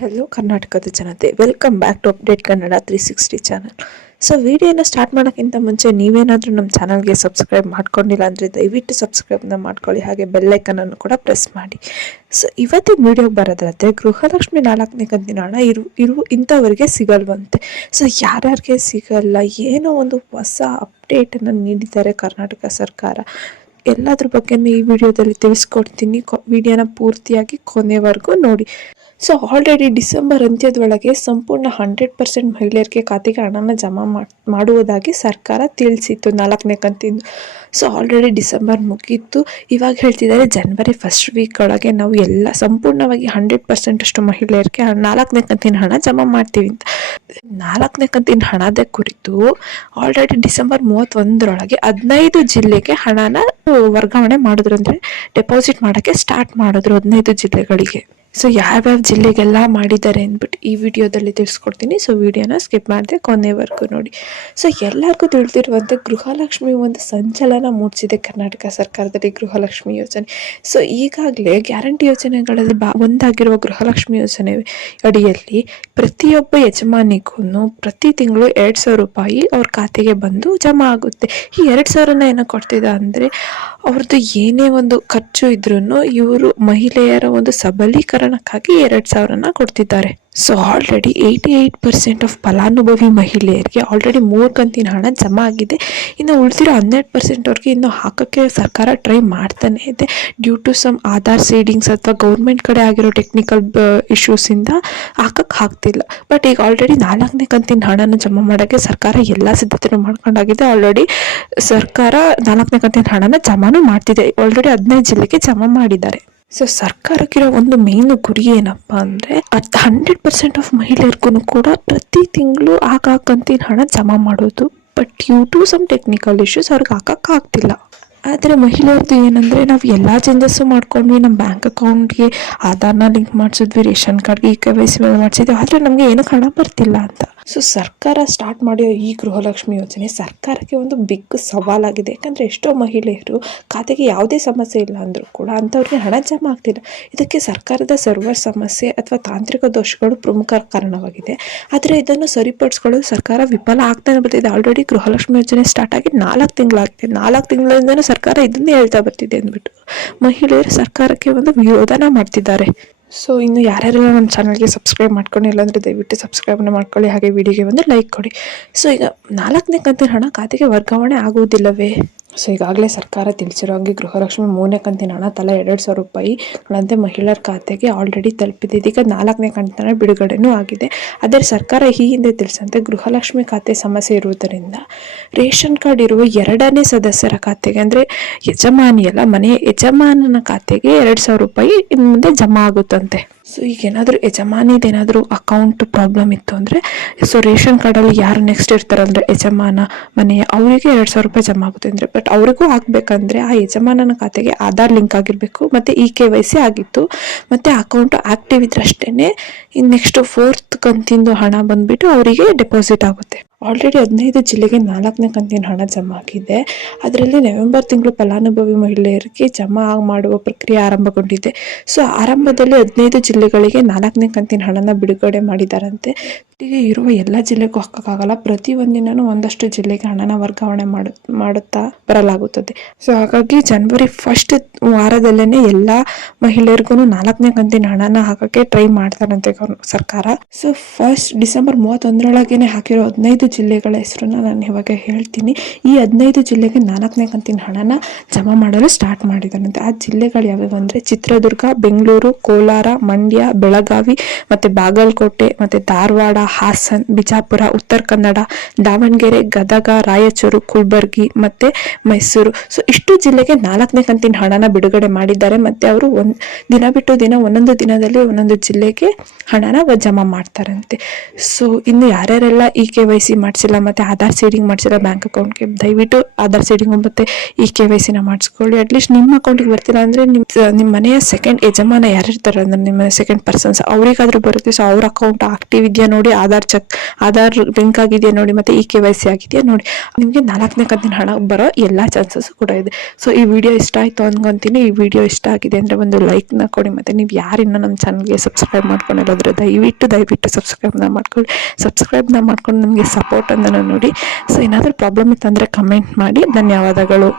Hello ಕರ್ನಾಟಕದ ಜನತೆ, welcome back to update Kannada 360 channel. So ವಿಡಿಯೋನ ಸ್ಟಾರ್ಟ್ ಮಾಡೋಕ್ಕಿಂತ ಮುಂಚೆ ನೀವೇನಾದರೂ ನಮ್ಮ ಚಾನಲ್ಗೆ ಸಬ್ಸ್ಕ್ರೈಬ್ ಮಾಡ್ಕೊಂಡಿಲ್ಲ ಅಂದರೆ ದಯವಿಟ್ಟು ಸಬ್ಸ್ಕ್ರೈಬ್ನ ಮಾಡ್ಕೊಳ್ಳಿ, ಹಾಗೆ ಬೆಲ್ಲೈಕನನ್ನು ಕೂಡ ಪ್ರೆಸ್ ಮಾಡಿ. ಸೊ ಇವತ್ತಿನ ವಿಡಿಯೋಗೆ ಬರೋದಾದರೆ, ಗೃಹಲಕ್ಷ್ಮಿ 4ನೇ ಕಂತಿನ ಹಣ ಇಂಥವರಿಗೆ ಸಿಗಲ್ವಂತೆ. ಸೊ ಯಾರ್ಯಾರಿಗೆ ಸಿಗಲ್ಲ, ಏನೋ ಒಂದು ಹೊಸ ಅಪ್ಡೇಟನ್ನು ನೀಡಿದ್ದಾರೆ ಕರ್ನಾಟಕ ಸರ್ಕಾರ. ಎಲ್ಲದ್ರ ಬಗ್ಗೆ ಈ ವಿಡಿಯೋದಲ್ಲಿ ತಿಳಿಸ್ಕೊಡ್ತೀನಿ. ವಿಡಿಯೋನ ಪೂರ್ತಿಯಾಗಿ ಕೊನೆವರೆಗೂ ನೋಡಿ. ಸೊ ಆಲ್ರೆಡಿ ಡಿಸೆಂಬರ್ ಅಂತ್ಯದೊಳಗೆ ಸಂಪೂರ್ಣ 100% ಮಹಿಳೆಯರಿಗೆ ಖಾತೆಗೆ ಹಣನ ಜಮಾ ಮಾಡುವುದಾಗಿ ಸರ್ಕಾರ ತಿಳಿಸಿತ್ತು 4ನೇ ಕಂತಿಂದು. ಸೊ ಆಲ್ರೆಡಿ ಡಿಸೆಂಬರ್ ಮುಗೀತು. ಇವಾಗ ಹೇಳ್ತಿದ್ದಾರೆ ಜನವರಿ ಫಸ್ಟ್ ವೀಕ್ ಒಳಗೆ ನಾವು ಎಲ್ಲ ಸಂಪೂರ್ಣವಾಗಿ 100% ಅಷ್ಟು ಮಹಿಳೆಯರಿಗೆ 4ನೇ ಕಂತಿನ ಹಣ ಜಮಾ ಮಾಡ್ತೀವಿ ಅಂತ. 4ನೇ ಕಂತಿನ ಹಣದ ಕುರಿತು ಆಲ್ರೆಡಿ ಡಿಸೆಂಬರ್ 31ರೊಳಗೆ 15 ಜಿಲ್ಲೆಗೆ ಹಣನ ವರ್ಗಾವಣೆ ಮಾಡಿದ್ರು, ಅಂದರೆ ಡೆಪಾಸಿಟ್ ಮಾಡೋಕ್ಕೆ ಸ್ಟಾರ್ಟ್ ಮಾಡಿದ್ರು 15 ಜಿಲ್ಲೆಗಳಿಗೆ. ಸೊ ಯಾವ್ಯಾವ ಜಿಲ್ಲೆಗೆಲ್ಲ ಮಾಡಿದ್ದಾರೆ ಅಂದ್ಬಿಟ್ಟು ಈ ವಿಡಿಯೋದಲ್ಲಿ ತಿಳಿಸ್ಕೊಡ್ತೀನಿ. ಸೊ ವಿಡಿಯೋನ ಸ್ಕಿಪ್ ಮಾಡದೆ ಕೊನೆವರೆಗೂ ನೋಡಿ. ಸೊ ಎಲ್ಲರಿಗೂ ತಿಳಿದಿರುವಂತೆ ಗೃಹಲಕ್ಷ್ಮಿ ಒಂದು ಸಂಚಲನ ಮೂಡಿಸಿದೆ ಕರ್ನಾಟಕ ಸರ್ಕಾರದಲ್ಲಿ ಗೃಹಲಕ್ಷ್ಮಿ ಯೋಜನೆ. ಸೊ ಈಗಾಗಲೇ ಗ್ಯಾರಂಟಿ ಯೋಜನೆಗಳಲ್ಲಿ ಒಂದಾಗಿರುವ ಗೃಹಲಕ್ಷ್ಮಿ ಯೋಜನೆ ಅಡಿಯಲ್ಲಿ ಪ್ರತಿಯೊಬ್ಬ ಯಜಮಾನಿಗೂ ಪ್ರತಿ ತಿಂಗಳು 2,000 ರೂಪಾಯಿ ಅವ್ರ ಖಾತೆಗೆ ಬಂದು ಜಮಾ ಆಗುತ್ತೆ. ಈ 2,000ನ ಏನೋ ಕೊಡ್ತಿದ್ದ ಅಂದರೆ ಅವ್ರದ್ದು ಏನೇ ಒಂದು ಖರ್ಚು ಇದ್ರೂ ಇವರು ಮಹಿಳೆಯರ ಒಂದು ಸಬಲೀಕರಣಕ್ಕಾಗಿ 2,000ನ ಕೊಡ್ತಿದ್ದಾರೆ. ಸೊ ಆಲ್ರೆಡಿ 88% ಆಫ್ ಫಲಾನುಭವಿ ಮಹಿಳೆಯರಿಗೆ ಆಲ್ರೆಡಿ 3 ಕಂತಿನ ಹಣ ಜಮಾ ಆಗಿದೆ. ಇನ್ನು ಉಳಿದಿರೋ 12% ಅವ್ರಿಗೆ ಇನ್ನು ಹಾಕೋಕ್ಕೆ ಸರ್ಕಾರ ಟ್ರೈ ಮಾಡ್ತಾನೆ ಇದೆ. ಡ್ಯೂ ಟು ಸಮ್ ಆಧಾರ್ ಸೀಡಿಂಗ್ಸ್ ಅಥವಾ ಗೌರ್ಮೆಂಟ್ ಕಡೆ ಆಗಿರೋ ಟೆಕ್ನಿಕಲ್ ಇಶ್ಯೂಸಿಂದ ಹಾಕಕ್ಕೆ ಆಗ್ತಿಲ್ಲ. ಬಟ್ ಈಗ ಆಲ್ರೆಡಿ 4ನೇ ಕಂತಿನ ಹಣನ ಜಮಾ ಮಾಡೋಕ್ಕೆ ಸರ್ಕಾರ ಎಲ್ಲ ಸಿದ್ಧತೆನೂ ಮಾಡ್ಕೊಂಡಾಗಿದೆ. ಆಲ್ರೆಡಿ ಸರ್ಕಾರ 4ನೇ ಕಂತಿನ ಹಣನ ಜಮಾನು ಮಾಡ್ತಿದೆ. ಆಲ್ರೆಡಿ 15 ಜಿಲ್ಲೆಗೆ ಜಮಾ ಮಾಡಿದ್ದಾರೆ. ಸೊ ಸರ್ಕಾರಕ್ಕಿರೋ ಒಂದು ಮೇನ್ ಗುರಿ ಏನಪ್ಪ ಅಂದರೆ 100% ಆಫ್ ಮಹಿಳೆಯರಿಗೂ ಕೂಡ ಪ್ರತಿ ತಿಂಗಳು ಕಂತಿನ ಹಣ ಜಮಾ ಮಾಡೋದು. But due to some technical issues ಅವ್ರಿಗೆ ಹಾಕೋಕ್ಕಾಗ್ತಿಲ್ಲ. ಆದರೆ ಮಹಿಳೆಯರದ್ದು ಏನಂದರೆ, ನಾವು ಎಲ್ಲ ಚೇಂಜಸ್ಸು ಮಾಡ್ಕೊಂಡ್ವಿ, ನಮ್ಮ ಬ್ಯಾಂಕ್ ಅಕೌಂಟ್ಗೆ ಆಧಾರ್ನ ಲಿಂಕ್ ಮಾಡಿಸಿದ್ವಿ, ರೇಷನ್ ಕಾರ್ಡ್ಗೆ KYC ಮಾಡಿಸಿದ್ವಿ, ಆದರೆ ನಮಗೆ ಏನೂ ಹಣ ಬರ್ತಿಲ್ಲ ಅಂತ. ಸೊ ಸರ್ಕಾರ ಸ್ಟಾರ್ಟ್ ಮಾಡಿರೋ ಈ ಗೃಹಲಕ್ಷ್ಮಿ ಯೋಜನೆ ಸರ್ಕಾರಕ್ಕೆ ಒಂದು ಬಿಗ್ ಸವಾಲಾಗಿದೆ. ಯಾಕಂದರೆ ಎಷ್ಟೋ ಮಹಿಳೆಯರು ಖಾತೆಗೆ ಯಾವುದೇ ಸಮಸ್ಯೆ ಇಲ್ಲ ಅಂದರೂ ಕೂಡ ಅಂಥವ್ರಿಗೆ ಹಣ ಜಮಾ ಆಗ್ತಿಲ್ಲ. ಇದಕ್ಕೆ ಸರ್ಕಾರದ ಸರ್ವರ್ ಸಮಸ್ಯೆ ಅಥವಾ ತಾಂತ್ರಿಕ ದೋಷಗಳು ಪ್ರಮುಖ ಕಾರಣವಾಗಿದೆ. ಆದರೆ ಇದನ್ನು ಸರಿಪಡಿಸ್ಕೊಳ್ಳಲು ಸರ್ಕಾರ ವಿಫಲ ಆಗ್ತಾನೆ ಬರ್ತಿದೆ. ಆಲ್ರೆಡಿ ಗೃಹಲಕ್ಷ್ಮಿ ಯೋಜನೆ ಸ್ಟಾರ್ಟ್ ಆಗಿ 4 ತಿಂಗಳಾಗಿದೆ. 4 ತಿಂಗಳಿಂದನೂ ಸರ್ಕಾರ ಇದನ್ನೇ ಹೇಳ್ತಾ ಬರ್ತಿದೆ ಅಂದ್ಬಿಟ್ಟು ಮಹಿಳೆಯರು ಸರ್ಕಾರಕ್ಕೆ ಒಂದು ವಿರೋಧನ ಮಾಡ್ತಿದ್ದಾರೆ. ಸೊ ಇನ್ನು ಯಾರ್ಯಾರೆಲ್ಲ ನಮ್ಮ ಚಾನಲ್ಗೆ ಸಬ್ಸ್ಕ್ರೈಬ್ ಮಾಡ್ಕೊಂಡಿಲ್ಲ ಅಂದರೆ ದಯವಿಟ್ಟು ಸಬ್ಸ್ಕ್ರೈಬ್ನ ಮಾಡ್ಕೊಳ್ಳಿ, ಹಾಗೆ ವಿಡಿಯೋಗೆ ಒಂದು ಲೈಕ್ ಕೊಡಿ. ಸೊ ಈಗ 4ನೇ ಕಂತಿನ ಹಣ ಖಾತೆಗೆ ವರ್ಗಾವಣೆ ಆಗುವುದಿಲ್ಲವೇ? ಸೊ ಈಗಾಗಲೇ ಸರ್ಕಾರ ತಿಳಿಸಿರೋ ಹಾಗೆ ಗೃಹಲಕ್ಷ್ಮಿ 3ನೇ ಕಂತಿನ ಹಣ ತಲಾ 2,000 ರೂಪಾಯಿಗಳಂತೆ ಮಹಿಳೆಯರ ಖಾತೆಗೆ ಆಲ್ರೆಡಿ ತಲುಪಿದೆ. ಇದೀಗ 4ನೇ ಕಂತಿನ ಬಿಡುಗಡೆನೂ ಆಗಿದೆ. ಆದರೆ ಸರ್ಕಾರ ಈ ಹಿಂದೆ ತಿಳಿಸಂತೆ ಗೃಹಲಕ್ಷ್ಮಿ ಖಾತೆ ಸಮಸ್ಯೆ ಇರುವುದರಿಂದ ರೇಷನ್ ಕಾರ್ಡ್ ಇರುವ 2ನೇ ಸದಸ್ಯರ ಖಾತೆಗೆ, ಅಂದರೆ ಯಜಮಾನಿಯಲ್ಲ ಮನೆಯ ಯಜಮಾನನ ಖಾತೆಗೆ 2,000 ರೂಪಾಯಿ ಇನ್ನು ಮುಂದೆ ಜಮಾ ಆಗುತ್ತಂತೆ. ಸೊ ಈಗೇನಾದರೂ ಯಜಮಾನಿದೇನಾದರೂ ಅಕೌಂಟ್ ಪ್ರಾಬ್ಲಮ್ ಇತ್ತು ಅಂದರೆ, ಸೊ ರೇಷನ್ ಕಾರ್ಡಲ್ಲಿ ಯಾರು ನೆಕ್ಸ್ಟ್ ಇರ್ತಾರಂದರೆ ಯಜಮಾನ ಮನೆಯ, ಅವರಿಗೆ 2,000 ರೂಪಾಯಿ ಜಮಾ ಆಗುತ್ತೆ ಅಂದರೆ. ಬಟ್ ಅವರಿಗೂ ಹಾಕಬೇಕಂದ್ರೆ ಆ ಯಜಮಾನನ ಖಾತೆಗೆ ಆಧಾರ್ ಲಿಂಕ್ ಆಗಿರಬೇಕು, ಮತ್ತು KYC ಆಗಿತ್ತು, ಮತ್ತು ಅಕೌಂಟು ಆ್ಯಕ್ಟಿವ್ ಇದ್ರೆ ಅಷ್ಟೇ ಇನ್ನು ನೆಕ್ಸ್ಟ್ 4th ಕಂತಿಂದು ಹಣ ಬಂದುಬಿಟ್ಟು ಅವರಿಗೆ ಡೆಪಾಸಿಟ್ ಆಗುತ್ತೆ. ಆಲ್ರೆಡಿ 15 ಜಿಲ್ಲೆಗೆ 4ನೇ ಕಂತಿನ ಹಣ ಜಮಾ ಆಗಿದೆ. ಅದರಲ್ಲಿ ನವೆಂಬರ್ ತಿಂಗಳು ಫಲಾನುಭವಿ ಮಹಿಳೆಯರಿಗೆ ಜಮಾ ಮಾಡುವ ಪ್ರಕ್ರಿಯೆ ಆರಂಭಗೊಂಡಿದೆ. ಸೊ ಆರಂಭದಲ್ಲಿ 15 ಜಿಲ್ಲೆಗಳಿಗೆ 4ನೇ ಕಂತಿನ ಹಣನ ಬಿಡುಗಡೆ ಮಾಡಿದಾರಂತೆ. ಈಗ ಇರುವ ಎಲ್ಲ ಜಿಲ್ಲೆಗೂ ಹಾಕೋಕ್ಕಾಗಲ್ಲ, ಪ್ರತಿ ಒಂದಿನೂ ಒಂದಷ್ಟು ಜಿಲ್ಲೆಗೆ ಹಣನ ವರ್ಗಾವಣೆ ಮಾಡುತ್ತಾ ಬರಲಾಗುತ್ತದೆ. ಸೊ ಹಾಗಾಗಿ ಜನವರಿ ಫಸ್ಟ್ ವಾರದಲ್ಲೇ ಎಲ್ಲ ಮಹಿಳೆಯರಿಗೂ 4ನೇ ಕಂತಿನ ಹಣನ ಹಾಕೋಕ್ಕೆ ಟ್ರೈ ಮಾಡ್ತಾರಂತೆ ಸರ್ಕಾರ. ಸೊ ಫಸ್ಟ್ ಡಿಸೆಂಬರ್ 31ರೊಳಗೇನೆ ಹಾಕಿರೋ 15 ಜಿಲ್ಲೆಗಳ ಹೆಸರನ್ನ ನಾನು ಇವಾಗ ಹೇಳ್ತೀನಿ. ಈ 15 ಜಿಲ್ಲೆಗೆ 4ನೇ ಕಂತಿನ ಹಣನ ಜಮಾ ಮಾಡಲು ಸ್ಟಾರ್ಟ್ ಮಾಡಿದಾರಂತೆ. ಆ ಜಿಲ್ಲೆಗಳು ಯಾವ್ಯಾವ ಅಂದರೆ ಚಿತ್ರದುರ್ಗ, ಬೆಂಗಳೂರು, ಕೋಲಾರ, ಮಂಡ್ಯ, ಬೆಳಗಾವಿ, ಮತ್ತು ಬಾಗಲಕೋಟೆ, ಮತ್ತು ಧಾರವಾಡ, ಹಾಸನ್, ಬಿಜಾಪುರ, ಉತ್ತರ ಕನ್ನಡ, ದಾವಣಗೆರೆ, ಗದಗ, ರಾಯಚೂರು, ಕಲಬುರಗಿ ಮತ್ತು ಮೈಸೂರು. ಸೊ ಇಷ್ಟು ಜಿಲ್ಲೆಗೆ 4ನೇ ಕಂತಿನ ಹಣನ ಬಿಡುಗಡೆ ಮಾಡಿದ್ದಾರೆ. ಮತ್ತು ಅವರು ದಿನ ಬಿಟ್ಟು ದಿನ ಒಂದೊಂದು ದಿನದಲ್ಲಿ ಒಂದೊಂದು ಜಿಲ್ಲೆಗೆ ಹಣನ ಜಮಾ ಮಾಡ್ತಾರಂತೆ. ಸೊ ಇನ್ನು ಯಾರ್ಯಾರೆಲ್ಲ KYC ಮಾಡಿಸಿಲ್ಲ ಮತ್ತು ಆಧಾರ್ ಸೀಡಿಂಗ್ ಮಾಡಿಸಿಲ್ಲ ಬ್ಯಾಂಕ್ ಅಕೌಂಟ್ಗೆ, ದಯವಿಟ್ಟು ಆಧಾರ್ ಸೀಡಿಂಗ್ ಮತ್ತು ಈ KYC ಮಾಡಿಸ್ಕೊಳ್ಳಿ. ಅಟ್ಲೀಸ್ಟ್ ನಿಮ್ಮ ಅಕೌಂಟಿಗೆ ಬರ್ತಿಲ್ಲ ಅಂದರೆ ನಿಮ್ಮ ಮನೆಯ ಸೆಕೆಂಡ್ ಯಜಮಾನ ಯಾರಿರ್ತಾರೆ ಅಂದರೆ ನಿಮ್ಮ ಸೆಕೆಂಡ್ ಪರ್ಸನ್ಸ್ ಅವರಿಗಾದ್ರೂ ಬರುತ್ತೆ. ಸೊ ಅವ್ರ ಅಕೌಂಟ್ ಆಕ್ಟಿವ್ ಇದೆಯಾ ನೋಡಿ, ಆಧಾರ್ ಲಿಂಕ್ ಆಗಿದೆಯಾ ನೋಡಿ, ಮತ್ತು ಈ KYC ಆಗಿದೆಯಾ ನೋಡಿ. ನಿಮಗೆ 4ನೇ ಕಂತಿನ ಹಣ ಬರೋ ಎಲ್ಲ ಚಾನ್ಸಸ್ ಕೂಡ ಇದೆ. ಸೊ ಈ ವಿಡಿಯೋ ಇಷ್ಟ ಆಯಿತು ಅನ್ಕೊಂತೀನಿ. ಈ ವಿಡಿಯೋ ಇಷ್ಟ ಆಗಿದೆ ಅಂದರೆ ಒಂದು ಲೈಕ್ನ ಕೊಡಿ. ಮತ್ತು ನೀವು ಯಾರಿನ್ನ ನಮ್ಮ ಚಾನಲ್ಗೆ ಸಬ್ಸ್ಕ್ರೈಬ್ ಮಾಡ್ಕೊಂಡಿರೋದ್ರೆ ದಯವಿಟ್ಟು ಸಬ್ಸ್ಕ್ರೈಬ್ನ ಮಾಡ್ಕೊಂಡು ನಮಗೆ ಸಪೋರ್ಟ್ ಅಂತ ನೋಡಿ. ಸೊ ಏನಾದರೂ ಪ್ರಾಬ್ಲಮ್ ಇತ್ತಂದರೆ ಕಮೆಂಟ್ ಮಾಡಿ. ಧನ್ಯವಾದಗಳು.